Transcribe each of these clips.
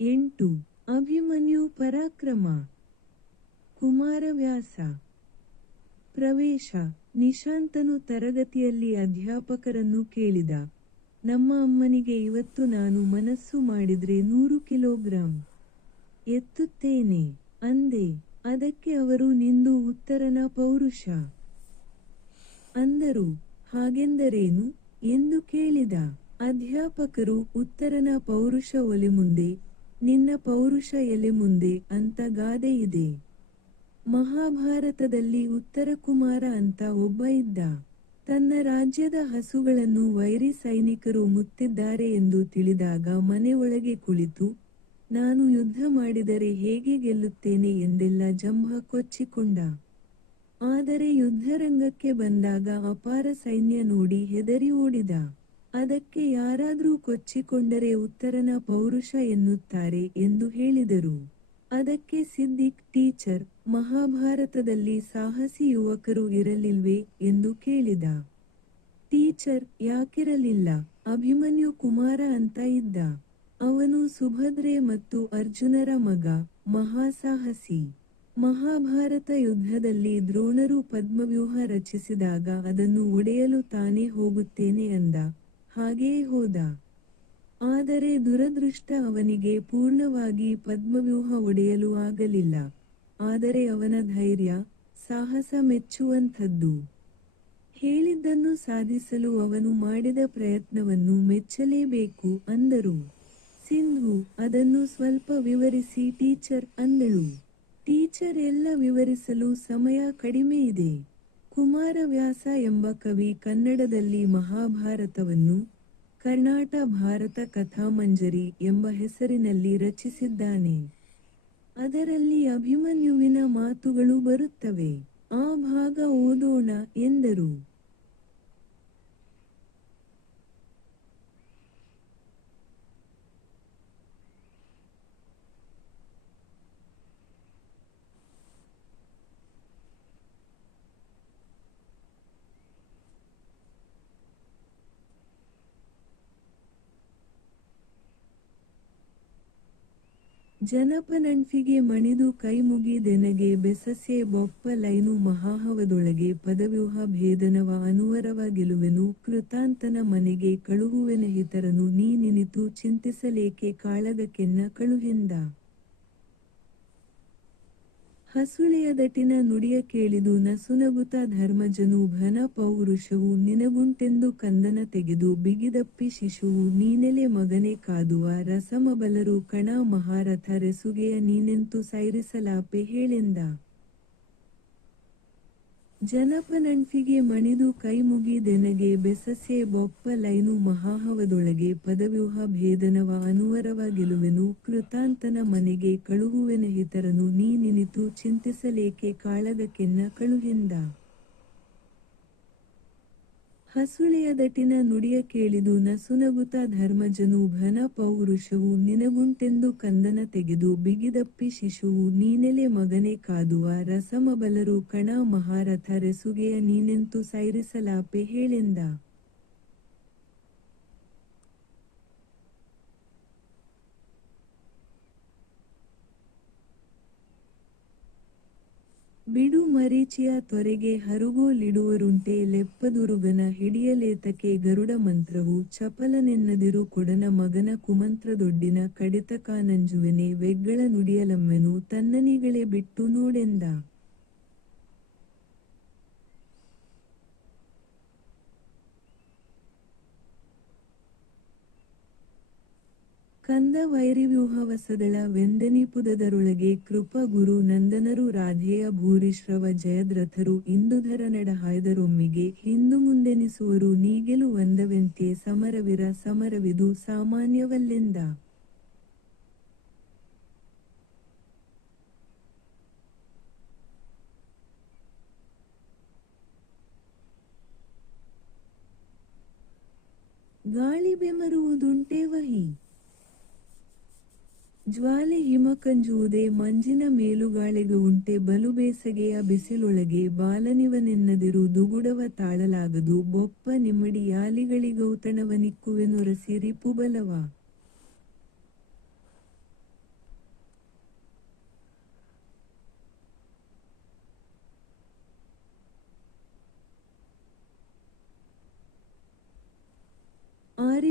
ಎಂಟು. ಅಭಿಮನ್ಯು ಪರಾಕ್ರಮ. ಕುಮಾರವ್ಯಾಸ. ಪ್ರವೇಶ. ನಿಶಾಂತನು ತರಗತಿಯಲ್ಲಿ ಅಧ್ಯಾಪಕರನ್ನು ಕೇಳಿದ. ನಮ್ಮ ಅಮ್ಮನಿಗೆ ಇವತ್ತು ನಾನು ಮನಸ್ಸು ಮಾಡಿದ್ರೆ ನೂರು ಕಿಲೋಗ್ರಾಂ. ಎತ್ತುತ್ತೇನೆ. ಅಂದೆ. ಅದಕ್ಕೆ ಅವರು ನಿಂದು ಉತ್ತರನ ಪೌರುಷ. ಅಂದರು. ಹಾಗೆಂದರೇನು? ಎಂದು ಕೇಳಿದ. ಅಧ್ಯಾಪಕರು ಉತ್ತರನ ಪೌರುಷ ಒಲೆ ಮುಂದೆ ನಿನ್ನ ಪೌರುಷ ಎಲೆ ಮುಂದೆ ಅಂತ ಗಾದೆ ಇದೆ. ಮಹಾಭಾರತದಲ್ಲಿ ಉತ್ತರ ಕುಮಾರ ಅಂತ ಒಬ್ಬ ಇದ್ದ. ತನ್ನ ರಾಜ್ಯದ ಹಸುಗಳನ್ನು ವೈರಿ ಸೈನಿಕರು ಮುತ್ತಿದ್ದಾರೆ ಎಂದು ತಿಳಿದಾಗ ಮನೆ ಒಳಗೆ ಕುಳಿತು, ನಾನು ಯುದ್ಧ ಮಾಡಿದರೆ ಹೇಗೆ ಗೆಲ್ಲುತ್ತೇನೆ? ಎಂದೆಲ್ಲ ಜಂಭ ಕೊಚ್ಚಿಕೊಂಡ. ಆದರೆ ಯುದ್ಧರಂಗಕ್ಕೆ ಬಂದಾಗ ಅಪಾರ ಸೈನ್ಯ ನೋಡಿ ಹೆದರಿ ಓಡಿದ. ಅದಕ್ಕೆ ಯಾರಾದರೂ ಕೊಚ್ಚಿಕೊಂಡರೆ ಉತ್ತರನ ಪೌರುಷ ಎನ್ನುತ್ತಾರೆ ಎಂದು ಹೇಳಿದರು. ಅದಕ್ಕೆ ಸಿದ್ದಿಕ್, ಟೀಚರ್, ಮಹಾಭಾರತದಲ್ಲಿ ಸಾಹಸಿ ಯುವಕರು ಇರಲಿಲ್ವೇ ಎಂದು ಕೇಳಿದ. ಟೀಚರ್, ಯಾಕಿರಲಿಲ್ಲ? ಅಭಿಮನ್ಯು ಕುಮಾರ ಅಂತ ಇದ್ದ. ಅವನು ಸುಭದ್ರೆ ಮತ್ತು ಅರ್ಜುನರ ಮಗ, ಮಹಾಸಾಹಸಿ. ಮಹಾಭಾರತ ಯುದ್ಧದಲ್ಲಿ ದ್ರೋಣರು ಪದ್ಮವ್ಯೂಹ ರಚಿಸಿದಾಗ ಅದನ್ನು ಒಡೆಯಲು ತಾನೇ ಹೋಗುತ್ತೇನೆ ಅಂದ. ಹಾಗೆಯೇ ಹೋದ. ಆದರೆ ದುರದೃಷ್ಟ ಅವನಿಗೆ ಪೂರ್ಣವಾಗಿ ಪದ್ಮವ್ಯೂಹ ಒಡೆಯಲು ಆಗಲಿಲ್ಲ. ಆದರೆ ಅವನ ಧೈರ್ಯ ಸಾಹಸ ಮೆಚ್ಚುವಂಥದ್ದು. ಹೇಳಿದ್ದನ್ನು ಸಾಧಿಸಲು ಅವನು ಮಾಡಿದ ಪ್ರಯತ್ನವನ್ನು ಮೆಚ್ಚಲೇಬೇಕು ಅಂದರು. ಸಿಂಧು ಅದನ್ನು ಸ್ವಲ್ಪ ವಿವರಿಸಿ ಟೀಚರ್ ಅಂದಳು. ಟೀಚರ್ ಎಲ್ಲ ವಿವರಿಸಲು ಸಮಯ ಕಡಿಮೆ ಇದೆ. ಕುಮಾರವ್ಯಾಸ ಎಂಬ ಕವಿ ಕನ್ನಡದಲ್ಲಿ ಮಹಾಭಾರತವನ್ನು ಕರ್ನಾಟ ಭಾರತ ಕಥಾಮಂಜರಿ ಎಂಬ ಹೆಸರಿನಲ್ಲಿ ರಚಿಸಿದ್ದಾನೆ. ಅದರಲ್ಲಿ ಅಭಿಮನ್ಯುವಿನ ಮಾತುಗಳು ಬರುತ್ತವೆ. ಆ ಭಾಗ ಓದೋಣ ಎಂದರು. ಜನಪನಂಫಿಗೆ ಮಣಿದು ಕೈಮುಗಿದೆನಗೆ ಬೆಸಸೆ ಬೊಪ್ಪ ಲೈನು ಮಹಾಹವದೊಳಗೆ ಪದವ್ಯೂಹ ಭೇದನವ ಅನುವರವ ಗೆಲುವೆನು ಕೃತಾಂತನ ಮನೆಗೆ ಕಳುಹುವೆನ ಹಿತರನು ನೀ ನಿನಿತು ಚಿಂತಿಸಲೇಕೆ ಕೆನ್ನ ಕಳುಹೆಂದ? ಹಸುಳೆಯದಟಿನ ನುಡಿಯ ಕೇಳಿದು ನಸುನಗುತ ಧರ್ಮಜನು ಘನ ಪೌರುಷವು ನಿನಗುಂಟೆಂದು ಕಂದನ ತೆಗೆದು ಬಿಗಿದಪ್ಪಿ ಶಿಶುವು ನೀನೆಲೆ ಮಗನೆ ಕಾದುವ ರಸಮಬಲರು ಕಣ ಮಹಾರಥ ರೆಸುಗೆಯ ನೀನೆಂತು ಸೈರಿಸಲಾಪೆ ಹೇಳೆಂದ? ಜನಪನಂಫಿಗೆ ಮಣಿದು ಕೈಮುಗಿದೆನಗೆ ಬೆಸಸೆ ಬೊಪ್ಪ ಲೈನು ಮಹಾಹವದೊಳಗೆ ಪದವ್ಯೂಹ ಭೇದನವ ಅನುವರವ ಗೆಲುವೆನು ಕೃತಾಂತನ ಮನೆಗೆ ಕಳುಹುವೆನ ಹಿತರನು ನೀ ನಿನಿತು ಚಿಂತಿಸಲೇಕೆ ಕೆನ್ನ ಕಳುಹೆಂದ. ಹಸುಳೆಯದಟಿನ ನುಡಿಯ ಕೇಳಿದು ನಸುನಗುತ ಧರ್ಮಜನು ಘನ ಪೌರುಷವು ನಿನಗುಂಟೆಂದು ಕಂದನ ತೆಗೆದು ಬಿಗಿದಪ್ಪಿ ಶಿಶುವು ನೀನೆಲೆ ಮಗನೆ ಕಾದುವ ರಸಮಬಲರು ಕಣ ಮಹಾರಥ ರೆಸುಗೆಯ ನೀನೆಂತು ಸೈರಿಸಲಾಪೆ ಹೇಳೆಂದ? ಬಿಡು ಮರೀಚಿಯ ತೊರೆಗೆ ಹರುಗೋಲಿಡುವರುಂಟೆ ಲೆಪ್ಪದುರುಗನ ಹಿಡಿಯಲೇತಕೆ ಗರುಡ ಮಂತ್ರವು ಚಪಲನೆನ್ನದಿರು ಕೊಡನ ಮಗನ ಕುಮಂತ್ರದೊಡ್ಡಿನ ಕಡಿತಕಾನಂಜುವೆನೆ ವೆಗ್ಗಳ ನುಡಿಯಲಮ್ಮೆನು ತನ್ನನಿಗಳೇ ಬಿಟ್ಟು ನೋಡೆಂದ. ಕಂದ ವೈರಿವ್ಯೂಹವಸದಳ ವೆಂದನಿಪುದದರೊಳಗೆ ಕೃಪ ಗುರು ನಂದನರು ರಾಧೆಯ ಭೂರಿಶ್ರವ ಜಯದ್ರಥರು ಇಂದುಧರ ನಡ ಹಾಯ್ದರೊಮ್ಮಿಗೆ ಹಿಂದು ಮುಂದೆನಿಸುವರು ನೀಗೆಲು ಒಂದವೆಂತೆ ಸಮರವಿರ ಸಮರವಿದು ಸಾಮಾನ್ಯವಲ್ಲೆಂದ. ಗಾಳಿ ಬೆಮರುವುದುಂಟೆ ವಹಿ. ಜ್ವಾಲೆ ಹಿಮಕಂಜುವುದೇ ಮಂಜಿನ ಮೇಲುಗಾಳಿಗೆ ಉಂಟೆ ಬಲು ಬೇಸಗೆಯ ಬಿಸಿಲೊಳಗೆ ಬಾಲನಿವನೆನ್ನದಿರು ದುಗುಡವ ತಾಳಲಾಗದು ಬೊಪ್ಪ ನಿಮ್ಮಡಿ ಯಾಲಿಗಳಿಗೌತಣವನಿಕ್ಕುವೆನೊರಸಿ ರಿಪುಬಲವ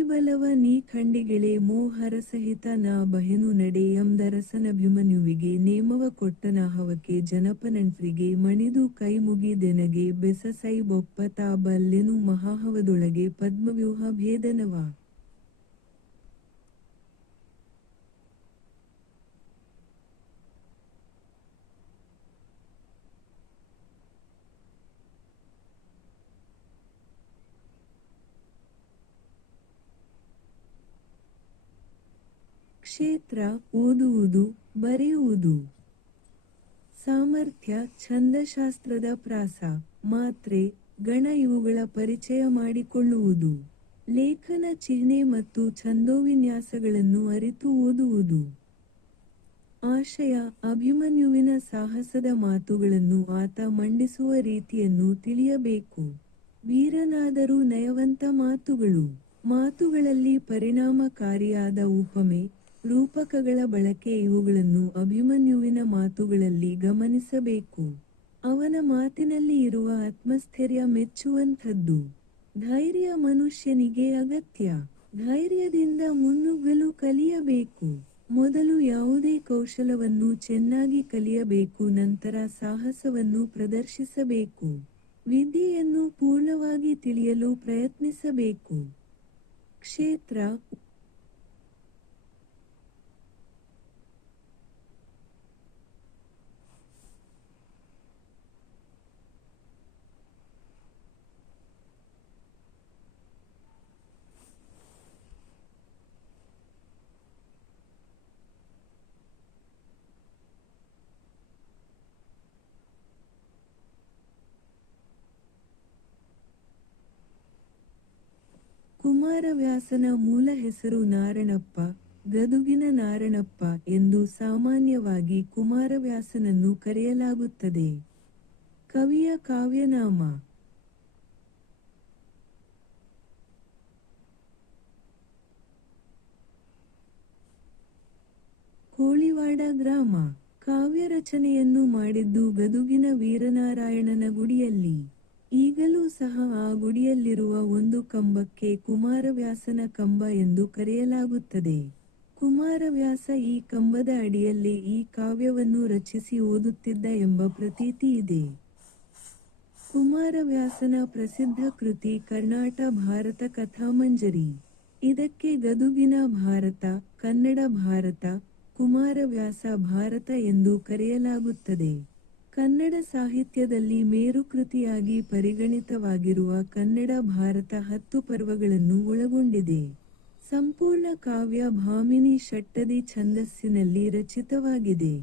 ಆರಿಬಲವ ನೀ ಖಂಡಿಗೆಳೆ ಮೋಹರಸಹಿತ ನಾ ಬಹೆನು ನಡೆ ಎಂದರಸನಭಿಮನ್ಯುವಿಗೆ ನೇಮವ ಕೊಟ್ಟನ ಹವಕ್ಕೆ ಜನಪನಂಟ್ರಿಗೆ ಮಣಿದು ಕೈ ಮುಗಿದೆನಗೆ ಬೆಸಸೈ ಬೊಪ್ಪತಾ ಬಲ್ಲೆನು ಮಹಾಹವದೊಳಗೆ ಪದ್ಮವ್ಯೂಹ ಭೇದನವ ಕ್ಷೇತ್ರ ಓದುವುದು, ಬರೆಯುವುದು. ಸಾಮರ್ಥ್ಯ ಛಂದಶಾಸ್ತ್ರದ ಪ್ರಾಸ, ಮಾತ್ರೆ, ಗಣ ಇವುಗಳ ಪರಿಚಯ ಮಾಡಿಕೊಳ್ಳುವುದು. ಲೇಖನ ಚಿಹ್ನೆ ಮತ್ತು ಛಂದೋವಿನ್ಯಾಸಗಳನ್ನು ಅರಿತು ಓದುವುದು. ಆಶಯ, ಅಭಿಮನ್ಯುವಿನ ಸಾಹಸದ ಮಾತುಗಳನ್ನು ಆತ ಮಂಡಿಸುವ ರೀತಿಯನ್ನು ತಿಳಿಯಬೇಕು. ವೀರನಾದರೂ ನಯವಂತ ಮಾತುಗಳು. ಮಾತುಗಳಲ್ಲಿ ಪರಿಣಾಮಕಾರಿಯಾದ ಉಪಮೆ ರೂಪಕಗಳ ಬಳಕೆ ಇವುಗಳನ್ನು ಅಭಿಮನ್ಯುವಿನ ಮಾತುಗಳಲ್ಲಿ ಗಮನಿಸಬೇಕು. ಅವನ ಮಾತಿನಲ್ಲಿ ಇರುವ ಆತ್ಮಸ್ಥೈರ್ಯ ಮೆಚ್ಚುವಂಥದ್ದು. ಧೈರ್ಯ ಮನುಷ್ಯನಿಗೆ ಅಗತ್ಯ. ಧೈರ್ಯದಿಂದ ಮುನ್ನುಗ್ಗಲು ಕಲಿಯಬೇಕು. ಮೊದಲು ಯಾವುದೇ ಕೌಶಲವನ್ನು ಚೆನ್ನಾಗಿ ಕಲಿಯಬೇಕು, ನಂತರ ಸಾಹಸವನ್ನು ಪ್ರದರ್ಶಿಸಬೇಕು. ವಿದ್ಯೆಯನ್ನು ಪೂರ್ಣವಾಗಿ ತಿಳಿಯಲು ಪ್ರಯತ್ನಿಸಬೇಕು. ಕ್ಷೇತ್ರ ಕುಮಾರವ್ಯಾಸನ ಮೂಲ ಹೆಸರು ನಾರಣಪ್ಪ, ಗದುಗಿನ ನಾರಣಪ್ಪ ಎಂದು ಸಾಮಾನ್ಯವಾಗಿ ಕುಮಾರವ್ಯಾಸನನ್ನು ಕರೆಯಲಾಗುತ್ತದೆ. ಕವಿಯ ಕಾವ್ಯನಾಮ ಕೋಳಿವಾಡ ಗ್ರಾಮ. ಕಾವ್ಯ ರಚನೆಯನ್ನು ಮಾಡಿದ್ದು ಗದುಗಿನ ವೀರನಾರಾಯಣನ ಗುಡಿಯಲ್ಲಿ. ಈಗಲೂ ಸಹ ಆ ಗುಡಿಯಲ್ಲಿರುವ ಒಂದು ಕಂಬಕ್ಕೆ ಕುಮಾರವ್ಯಾಸನ ಕಂಬ ಎಂದು ಕರೆಯಲಾಗುತ್ತದೆ. ಕುಮಾರವ್ಯಾಸ ಈ ಕಂಬದ ಅಡಿಯಲ್ಲಿ ಈ ಕಾವ್ಯವನ್ನು ರಚಿಸಿ ಓದುತ್ತಿದ್ದ ಎಂಬ ಪ್ರತೀತಿ ಇದೆ. ಕುಮಾರವ್ಯಾಸನ ಪ್ರಸಿದ್ಧ ಕೃತಿ ಕರ್ನಾಟ ಭಾರತ ಕಥಾಮಂಜರಿ. ಇದಕ್ಕೆ ಗದುಗಿನ ಭಾರತ, ಕನ್ನಡ ಭಾರತ, ಕುಮಾರವ್ಯಾಸ ಭಾರತ ಎಂದು ಕರೆಯಲಾಗುತ್ತದೆ. ಕನ್ನಡ ಸಾಹಿತ್ಯದಲ್ಲಿ ಮೇರುಕೃತಿಯಾಗಿ ಪರಿಗಣಿತವಾಗಿರುವ ಕನ್ನಡ ಭಾರತ ಹತ್ತು ಪರ್ವಗಳನ್ನು ಒಳಗೊಂಡಿದೆ. ಸಂಪೂರ್ಣ ಕಾವ್ಯ ಭಾಮಿನಿ ಷಟ್ಟದಿ ಛಂದಸ್ಸಿನಲ್ಲಿ ರಚಿತವಾಗಿದೆ.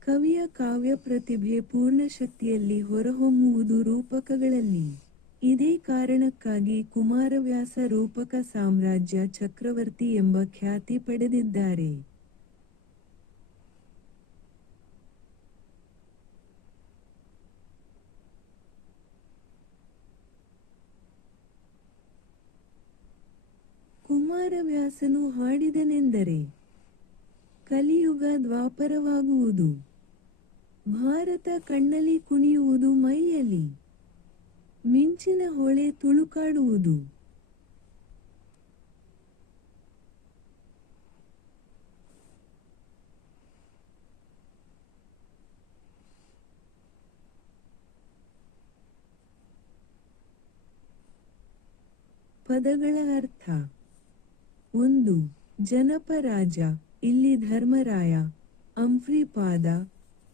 ಕವಿಯ ಕಾವ್ಯ ಪ್ರತಿಭೆ ಪೂರ್ಣ ಶಕ್ತಿಯಲ್ಲಿ ಹೊರಹೊಮ್ಮುವುದು ರೂಪಕಗಳಲ್ಲಿ. ಇದೇ ಕಾರಣಕ್ಕಾಗಿ ಕುಮಾರವ್ಯಾಸ ರೂಪಕ ಸಾಮ್ರಾಜ್ಯ ಚಕ್ರವರ್ತಿ ಎಂಬ ಖ್ಯಾತಿ ಪಡೆದಿದ್ದಾರೆ. ಕುಮಾರವ್ಯಾಸನು ಹಾಡಿದನೆಂದರೆ ಕಲಿಯುಗ ದ್ವಾಪರವಾಗುವುದು. ಭಾರತ ಕಣ್ಣಲ್ಲಿ ಕುಣಿಯುವುದು ಮೈಯಲ್ಲಿ ಮಿಂಚಿನ ಹೊಳೆ ತುಳುಕಾಡುವುದು. ಪದಗಳ ಅರ್ಥ ಒಂದು ಜನಪರಾಜ ಇಲ್ಲಿ ಧರ್ಮರಾಯ ಅಂಫ್ರಿಪಾದ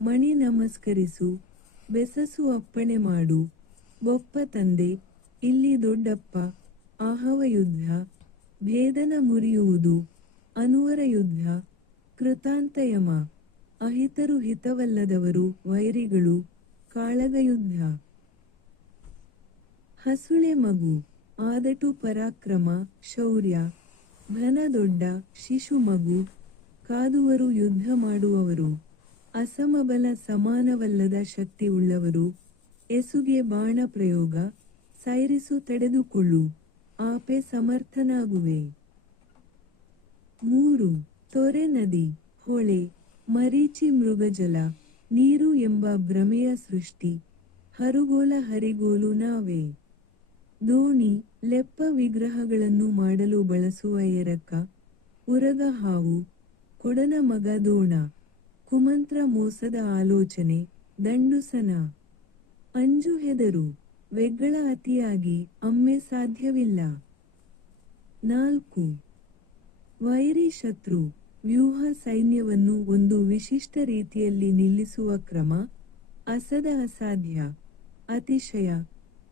ಮಣಿ ನಮಸ್ಕರಿಸು, ಬೆಸಸು ಅಪ್ಪಣೆ ಮಾಡು, ಬೊಪ್ಪ ತಂದೆ, ಇಲ್ಲಿ ದೊಡ್ಡಪ್ಪ, ಆಹವ ಯುದ್ಧ, ಭೇದನ ಮುರಿಯುವುದು, ಅನುವರ ಯುದ್ಧ, ಕೃತಾಂತಯಮ, ಅಹಿತರು ಹಿತವಲ್ಲದವರು, ವೈರಿಗಳು, ಕಾಳಗ ಯುದ್ಧ. ಹಸುಳೆ ಮಗು, ಆದಟು ಪರಾಕ್ರಮ, ಶೌರ್ಯ ಘನ ದೊಡ್ಡ ಶಿಶು ಮಗು ಕಾದುವರು ಯುದ್ಧ ಮಾಡುವವರು, ಅಸಮಬಲ ಸಮಾನವಲ್ಲದ ಶಕ್ತಿ ಉಳ್ಳವರು, ಎಸುಗೆ ಬಾಣ ಪ್ರಯೋಗ, ಸೈರಿಸು ತಡೆದುಕೊಳ್ಳು, ಆಪೆ ಸಮರ್ಥನಾಗುವೆ. ಮೂರು, ತೊರೆ ನದಿ, ಹೊಳೆ, ಮರೀಚಿ ಮೃಗಜಲ, ನೀರು ಎಂಬ ಭ್ರಮೆಯ ಸೃಷ್ಟಿ, ಹರುಗೋಲ ಹರಿಗೋಲು ನಾವೇ. ದೋಣಿ ಲೆಪ್ಪ ವಿಗ್ರಹಗಳನ್ನು ಮಾಡಲು ಬಳಸುವ ಎರಕ, ಉರಗ ಹಾವು, ಕೊಡನ ಮಗ ದೋಣ, ಕುಮಂತ್ರ ಮೋಸದ ಆಲೋಚನೆ, ದಂಡುಸನ. ಅಂಜು ಹೆದರು, ವೆಗ್ಗಳ ಅತಿಯಾಗಿ ಅಮ್ಮೆ ಸಾಧ್ಯವಿಲ್ಲ. ನಾಲ್ಕು, ವೈರಿ ಶತ್ರು, ವ್ಯೂಹ ಸೈನ್ಯವನ್ನು ಒಂದು ವಿಶಿಷ್ಟ ರೀತಿಯಲ್ಲಿ ನಿಲ್ಲಿಸುವ ಕ್ರಮ, ಅಸದ ಅಸಾಧ್ಯ, ಅತಿಶಯ.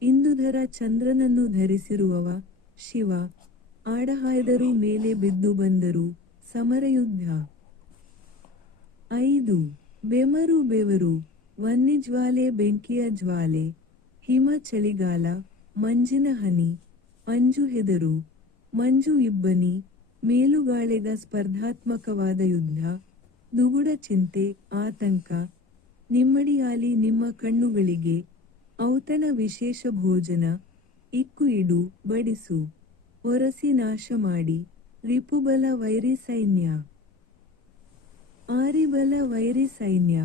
ಇಂದುಧರ ಚಂದ್ರನನ್ನು ಧರಿಸಿರುವವ ಶಿವ. ಆಡಹಾಯ್ದರು ಮೇಲೆ ಬಿದ್ದು ಬಂದರು ಸಮರಯುದ್ಧ. ಐದು. ಬೆಮರು ಬೆವರು ವನ್ಯಜ್ವಾಲೆ ಬೆಂಕಿಯ ಜ್ವಾಲೆ, ಹಿಮ ಚಳಿಗಾಲ, ಮಂಜಿನ ಹನಿ, ಅಂಜು ಹೆದರು, ಮಂಜು ಇಬ್ಬನಿ, ಮೇಲುಗಾಳೆಗ ಸ್ಪರ್ಧಾತ್ಮಕವಾದ ಯುದ್ಧ, ದುಗುಡ ಚಿಂತೆ, ಆತಂಕ, ನಿಮ್ಮಡಿಯಾಲಿ ನಿಮ್ಮ ಕಣ್ಣುಗಳಿಗೆ ಔತಣ ವಿಶೇಷ ಭೋಜನ, ಇಕ್ಕು ಇಡು, ಬಡಿಸು ಒರಸಿ ನಾಶ ಮಾಡಿ, ರಿಪುಬಲ ವೈರಿ ಸೈನ್ಯ. ಆರಿಬಲ ವೈರಿ ಸೈನ್ಯ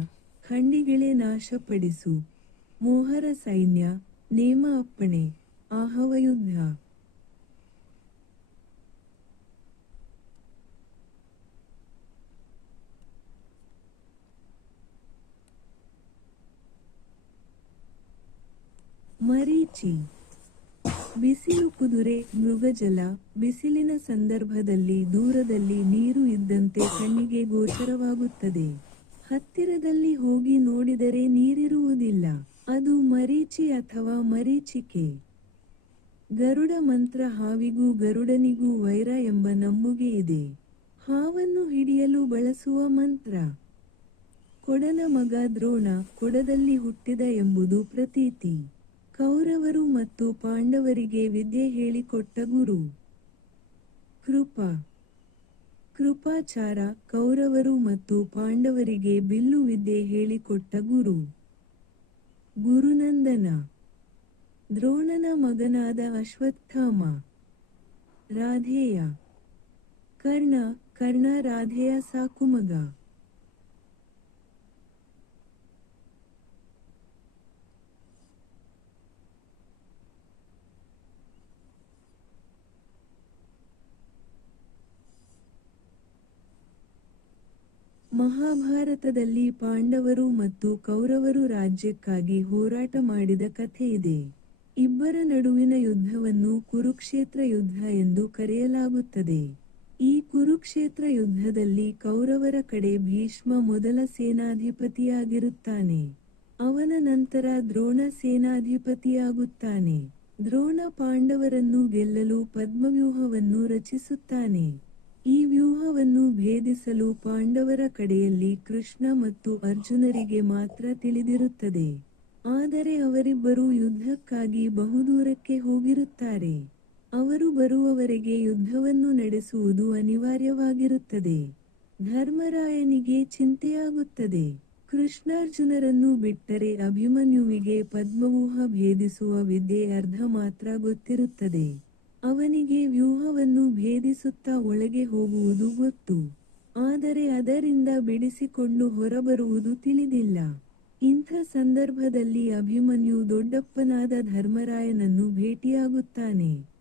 ಖಂಡಿಗಳೆ ನಾಶಪಡಿಸು ಮೋಹರ ಸೈನ್ಯ, ನೇಮ ಅಪ್ಪಣೆ ಆಹವ ಯುದ್ಧ ಮರೀಚಿ. ಬಿಸಿಲು ಕುದುರೆ, ಮೃಗಜಲ, ಬಿಸಿಲಿನ ಸಂದರ್ಭದಲ್ಲಿ ದೂರದಲ್ಲಿ ನೀರು ಇದ್ದಂತೆ ಕಣ್ಣಿಗೆ ಗೋಚರವಾಗುತ್ತದೆ. ಹತ್ತಿರದಲ್ಲಿ ಹೋಗಿ ನೋಡಿದರೆ ನೀರಿರುವುದಿಲ್ಲ. ಅದು ಮರೀಚಿ ಅಥವಾ ಮರೀಚಿಕೆ. ಗರುಡ ಮಂತ್ರ ಹಾವಿಗೂ ಗರುಡನಿಗೂ ವೈರ ಎಂಬ ನಂಬುಗೆ ಇದೆ. ಹಾವನ್ನು ಹಿಡಿಯಲು ಬಳಸುವ ಮಂತ್ರ. ಕೊಡನ ಮಗ ದ್ರೋಣ ಕೊಡದಲ್ಲಿ ಹುಟ್ಟಿದ ಎಂಬುದು ಪ್ರತೀತಿ. ಕೌರವರು ಮತ್ತು ಪಾಂಡವರಿಗೆ ವಿದ್ಯೆ ಹೇಳಿಕೊಟ್ಟ ಗುರು. ಕೃಪಾ. ಕೃಪಾಚಾರ ಕೌರವರು ಮತ್ತು ಪಾಂಡವರಿಗೆ ಬಿಲ್ಲು ವಿದ್ಯೆ ಹೇಳಿಕೊಟ್ಟ ಗುರು. ಗುರುನಂದನ. ದ್ರೋಣನ ಮಗನಾದ ಅಶ್ವತ್ಥಾಮ. ರಾಧೇಯ. ಕರ್ಣ ಕರ್ಣ ರಾಧೆಯ ಸಾಕು ಮಹಾಭಾರತದಲ್ಲಿ ಪಾಂಡವರು ಮತ್ತು ಕೌರವರು ರಾಜ್ಯಕ್ಕಾಗಿ ಹೋರಾಟ ಮಾಡಿದ ಕಥೆಯಿದೆ ಇಬ್ಬರ ನಡುವಿನ ಯುದ್ಧವನ್ನು ಕುರುಕ್ಷೇತ್ರ ಯುದ್ಧ ಎಂದು ಕರೆಯಲಾಗುತ್ತದೆ. ಈ ಕುರುಕ್ಷೇತ್ರ ಯುದ್ಧದಲ್ಲಿ ಕೌರವರ ಕಡೆ ಭೀಷ್ಮ ಮೊದಲ ಸೇನಾಧಿಪತಿಯಾಗಿರುತ್ತಾನೆ. ಅವನ ನಂತರ ದ್ರೋಣ ಸೇನಾಧಿಪತಿಯಾಗುತ್ತಾನೆ. ದ್ರೋಣ ಪಾಂಡವರನ್ನು ಗೆಲ್ಲಲು ಪದ್ಮವ್ಯೂಹವನ್ನು ರಚಿಸುತ್ತಾನೆ. ಈ ವ್ಯೂಹವನ್ನು ಭೇದಿಸಲು ಪಾಂಡವರ ಕಡೆಯಲ್ಲಿ ಕೃಷ್ಣ ಮತ್ತು ಅರ್ಜುನರಿಗೆ ಮಾತ್ರ ತಿಳಿದಿರುತ್ತದೆ. ಆದರೆ ಅವರಿಬ್ಬರೂ ಯುದ್ಧಕ್ಕಾಗಿ ಬಹುದೂರಕ್ಕೆ ಹೋಗಿರುತ್ತಾರೆ. ಅವರು ಬರುವವರೆಗೆ ಯುದ್ಧವನ್ನು ನಡೆಸುವುದು ಅನಿವಾರ್ಯವಾಗಿರುತ್ತದೆ. ಧರ್ಮರಾಯನಿಗೆ ಚಿಂತೆಯಾಗುತ್ತದೆ. ಕೃಷ್ಣಾರ್ಜುನರನ್ನು ಬಿಟ್ಟರೆ ಅಭಿಮನ್ಯುವಿಗೆ ಪದ್ಮವೂಹ ಭೇದಿಸುವ ವಿದ್ಯೆ ಅರ್ಧ ಮಾತ್ರ ಗೊತ್ತಿರುತ್ತದೆ. ಅವನಿಗೆ ವ್ಯೂಹವನ್ನು ಭೇದಿಸುತ್ತಾ ಒಳಗೆ ಹೋಗುವುದು ಗೊತ್ತು. ಆದರೆ ಅದರಿಂದ ಬಿಡಿಸಿಕೊಂಡು ಹೊರಬರುವುದು ತಿಳಿದಿಲ್ಲ. ಇಂಥ ಸಂದರ್ಭದಲ್ಲಿ ಅಭಿಮನ್ಯು ದೊಡ್ಡಪ್ಪನಾದ ಧರ್ಮರಾಯನನ್ನು ಭೇಟಿಯಾಗುತ್ತಾನೆ.